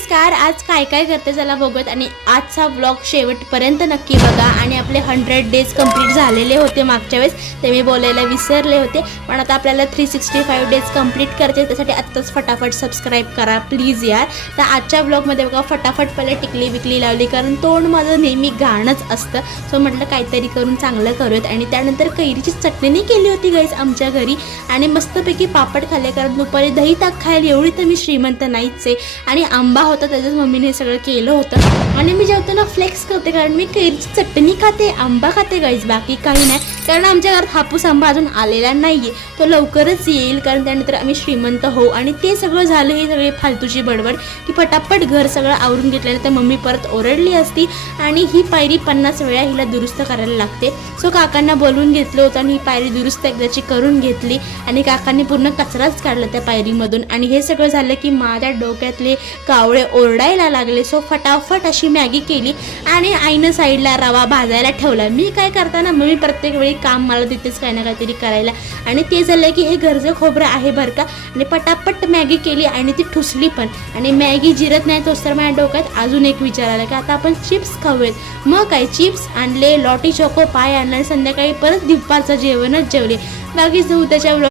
नमस्कार. आज काय काय करते चला बघूयात आणि आजचा व्लॉग शेवटपर्यंत नक्की बघा. आणि आपले 100 डेज कंप्लीट झालेले होते मागच्या वेळेस, ते मी बोलायला विसरले होते, पण आता आपल्याला 365 डेज कंप्लीट करायचे. त्यासाठी आत्ताच फटाफट सबस्क्राईब करा प्लीज यार. तर आजच्या व्लॉगमध्ये बघा फटाफट पहिले टिकली विकली लावली, कारण तोंड माझं नेहमी घाणच असतं. सो म्हटलं काहीतरी करून चांगलं करूयात. आणि त्यानंतर कैरीची चटणी केली होती गाईज आमच्या घरी, आणि मस्तपैकी पापड खाल्ले, कारण दुपारी दही ताक खायला एवढी तर मी श्रीमंत नाहीच आहे. आणि आंबा होता, त्याच्याच मम्मीने हे सगळं केलं होतं. आणि मी जेवताना फ्लेक्स करते, कारण मी कैरीची चटणी खाते, आंबा खाते गाईज, बाकी काही नाही. कारण आमच्या घरात हापूस आंबा अजून आलेला नाही आहे, तो लवकरच येईल, कारण त्यानंतर आम्ही श्रीमंत होऊ. आणि ते सगळं झालं, ही सगळी फालतूची बडबड की फटाफट घर सगळं आवरून घेतलेलं, तर मम्मी परत ओरडली असती. आणि ही पायरी 50 वेळा हिला दुरुस्त करायला लागते. सो काकांना बोलवून घेतलं होतं आणि ही पायरी दुरुस्त एकदाची करून घेतली. आणि काकांनी पूर्ण कचराच काढला त्या पायरीमधून. आणि हे सगळं झालं की माझ्या डोक्यातले कावळे ओरडायला लागले. सो फटाफट अशी मॅगी केली आणि आईनं साईडला रवा भाजायला ठेवला. मी काय करताना मम्मी प्रत्येक वेळी काम मला तिथेच काही ना काहीतरी करायला. आणि ते झालं की हे घरचं खोबरं आहे बरं का. आणि पटापट मॅगी केली आणि ती ठुसली पण. आणि मॅगी जिरत नाही तोच तर माझ्या डोक्यात अजून एक विचार आला की आता आपण चिप्स खाऊयात. मग काय चिप्स आणले, लॉटी चोको पाय आणला, संध्याकाळी परत दुपारचं जेवणच जेवले. बाकी त्याच्या